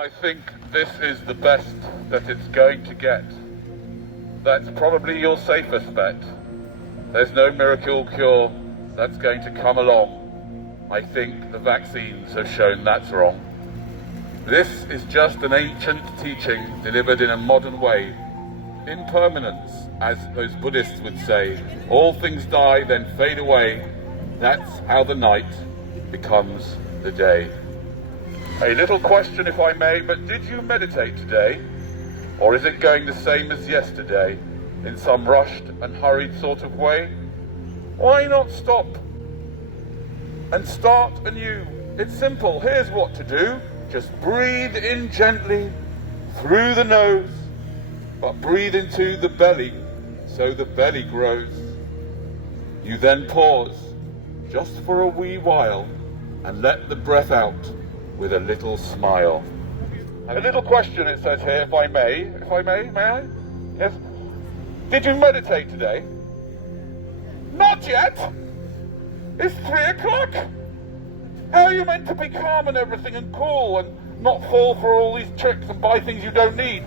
I think this is the best that it's going to get. That's probably your safest bet. There's no miracle cure that's going to come along. I think the vaccines have shown that's wrong. This is just an ancient teaching delivered in a modern way. Impermanence, as those Buddhists would say. All things die, then fade away. That's how the night becomes the day. A little question, if I may, but did you meditate today? Or is it going the same as yesterday, in some rushed and hurried sort of way? Why not stop and start anew? It's simple. Here's what to do. Just breathe in gently through the nose, but breathe into the belly so the belly grows. You then pause just for a wee while and let the breath out with a little smile. And a little question, it says here, if I may, may I? Yes? Did you meditate today? Not yet! It's 3 o'clock! How are you meant to be calm and everything and cool and not fall for all these tricks and buy things you don't need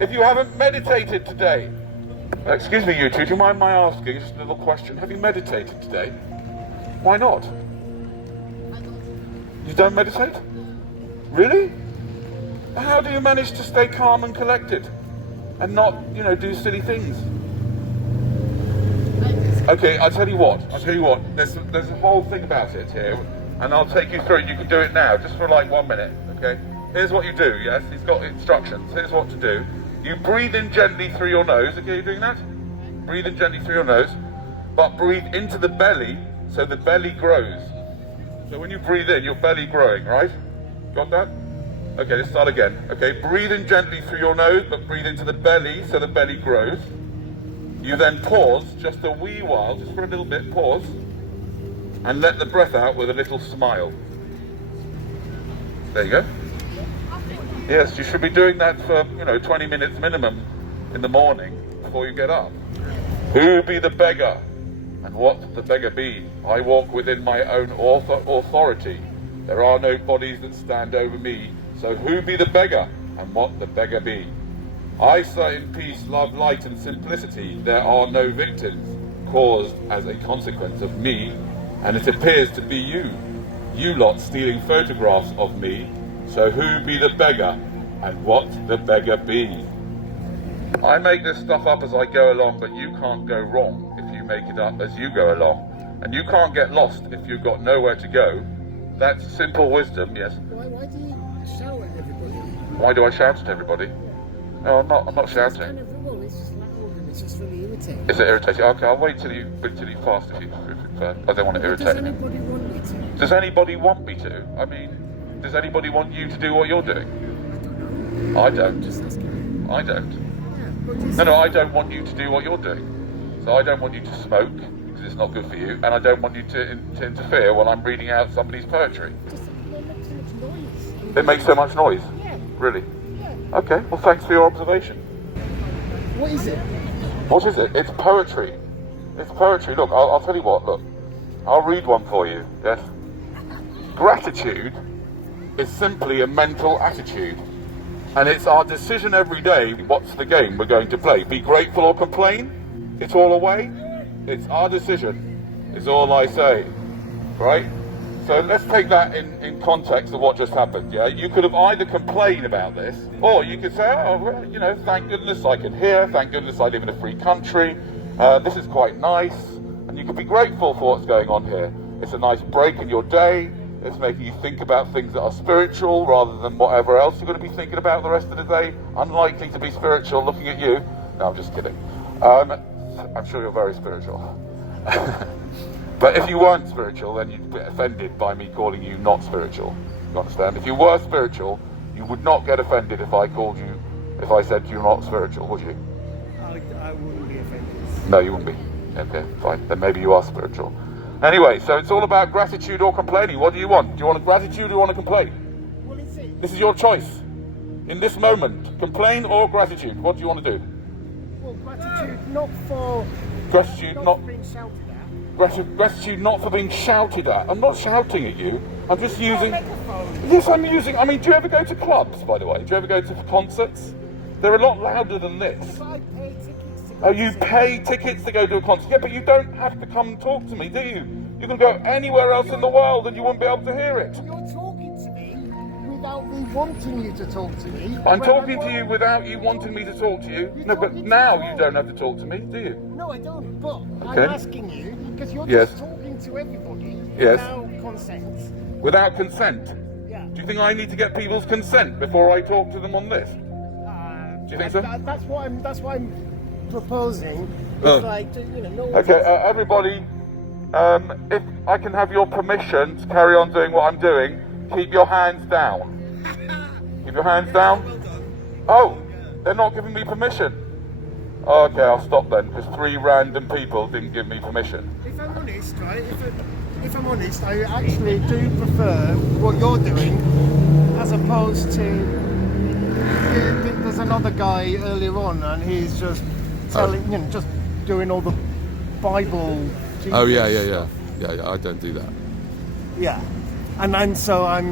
if you haven't meditated today? Excuse me, you two, do you mind my asking just a little question? Have you meditated today? Why not? You don't meditate? Really? How do you manage to stay calm and collected and not, do silly things? Okay, I'll tell you what. There's a whole thing about it here, and I'll take you through it. You can do it now, just for like 1 minute, okay? Here's what you do, yes? He's got instructions. Here's what to do. You breathe in gently through your nose, okay, you doing that? Breathe in gently through your nose, but breathe into the belly so the belly grows. So when you breathe in, your belly growing, right? Got that? Okay, let's start again. Okay, breathe in gently through your nose, but breathe into the belly so the belly grows. You then pause just a wee while, just for a little bit, pause, and let the breath out with a little smile. There you go. Yes, you should be doing that for, 20 minutes minimum in the morning before you get up. Who be the beggar, and what the beggar be? I walk within my own authority. There are no bodies that stand over me. So who be the beggar, and what the beggar be? I say in peace, love, light, and simplicity. There are no victims caused as a consequence of me, and it appears to be you lot stealing photographs of me. So who be the beggar, and what the beggar be? I make this stuff up as I go along, but you can't go wrong if you make it up as you go along. And you can't get lost if you've got nowhere to go. That's simple wisdom, yes. Why do you shout at everybody? Why do I shout at everybody? No, I'm not shouting. It's kind of it's just loud and it's just really irritating. Is it irritating? Okay, I'll wait till you fast if you prefer. I don't want to irritate you. Does anybody want me to? Does anybody want me to? I mean, does anybody want you to do what you're doing? I don't. Just asking. I don't. Yeah, No, I don't want you to do what you're doing. So I don't want you to smoke, because it's not good for you, and I don't want you to interfere while I'm reading out somebody's poetry. Just they make so much noise. It makes so much noise? Yeah. Really? Yeah. Okay, well thanks for your observation. What is it? What is it? It's poetry. It's poetry. Look, I'll tell you what, look. I'll read one for you, yes? Gratitude is simply a mental attitude. And it's our decision every day, what's the game we're going to play? Be grateful or complain? It's all away? It's our decision, is all I say, right? So let's take that in context of what just happened, yeah? You could have either complained about this, or you could say, oh, well, thank goodness I can hear, thank goodness I live in a free country, this is quite nice, and you could be grateful for what's going on here. It's a nice break in your day, it's making you think about things that are spiritual rather than whatever else you're going to be thinking about the rest of the day. Unlikely to be spiritual looking at you. No, I'm just kidding. I'm sure you're very spiritual. But if you weren't spiritual, then you'd get offended by me calling you not spiritual. You understand? If you were spiritual, you would not get offended if I said you're not spiritual, would you? I wouldn't be offended. No, you wouldn't be. Okay, fine. Then maybe you are spiritual. Anyway, so it's all about gratitude or complaining. What do you want? Do you want a gratitude or do you want to complain? What is it? This is your choice. In this moment, complain or gratitude. What do you want to do? Well, gratitude not for Gratitude not... being shouted at. Gratitude not for being shouted at. I'm not shouting at you. I'm just using... Megaphone. Yes, I'm using... I mean, do you ever go to clubs, by the way? Do you ever go to concerts? They're a lot louder than this. But I pay tickets to go Oh, to you see pay tickets to go to a concert? Yeah, but you don't have to come and talk to me, do you? You can go anywhere else in the world and you won't be able to hear it. You're talking to me without me wanting you to talk to me. I'm talking to you without you wanting me to talk to you. No, but now you don't have to talk to me, do you? No, I don't. But Okay. I'm asking you because you're Yes. just talking to everybody Yes. without consent. Without consent. Yeah. Do you think I need to get people's consent before I talk to them on this? Do you think so? That's what I'm proposing. It's Oh. like, you know, no Okay, everybody, if I can have your permission to carry on doing what I'm doing, keep your hands down. Keep your hands down. Oh, they're not giving me permission. Okay, I'll stop then, because 3 random people didn't give me permission. If I'm honest, right? If I'm honest, I actually do prefer what you're doing as opposed to. There's another guy earlier on, and he's just telling, you know, just doing all the Bible. Jesus Oh yeah, yeah, yeah, stuff. yeah. I don't do that. Yeah, and so I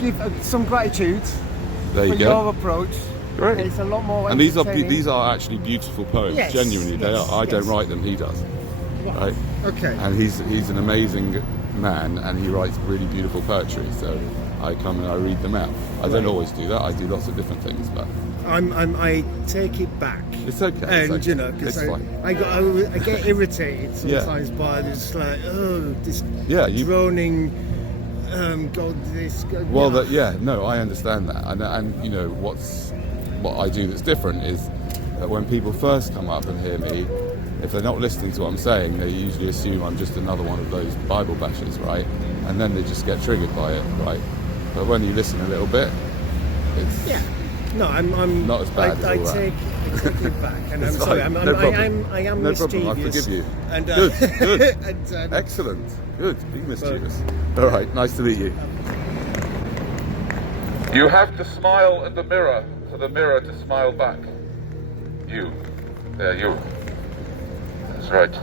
give some gratitude There you for go. your approach. Great. It's a lot more. And these entertaining. are actually beautiful poems. Yes, Genuinely, they yes, are. I don't yes. write them. He does. Right. Okay. And he's an amazing man, and he writes really beautiful poetry. So I come and I read them out. I don't Right. always do that. I do lots of different things, but I take it back. it's okay. And it's okay. you know, because it's fine. I get irritated Yeah. sometimes by this, like, oh, this Yeah, you. droning, God, this. God, Well, you know. no, I understand that, and you know what I do that's different is that when people first come up and hear me, if they're not listening to what I'm saying, they usually assume I'm just another one of those Bible bashers, right? And then they just get triggered by it, right? But when you listen a little bit, it's Yeah. No, I'm Not as bad as I all that. take it back, and I'm It's sorry. fine. I No problem. am No mischievous. problem, I forgive you. And, Good, good. and, excellent, good, be mischievous. All right, nice to meet you. You have to smile at the mirror for the mirror to smile back. You. There, you. That's right.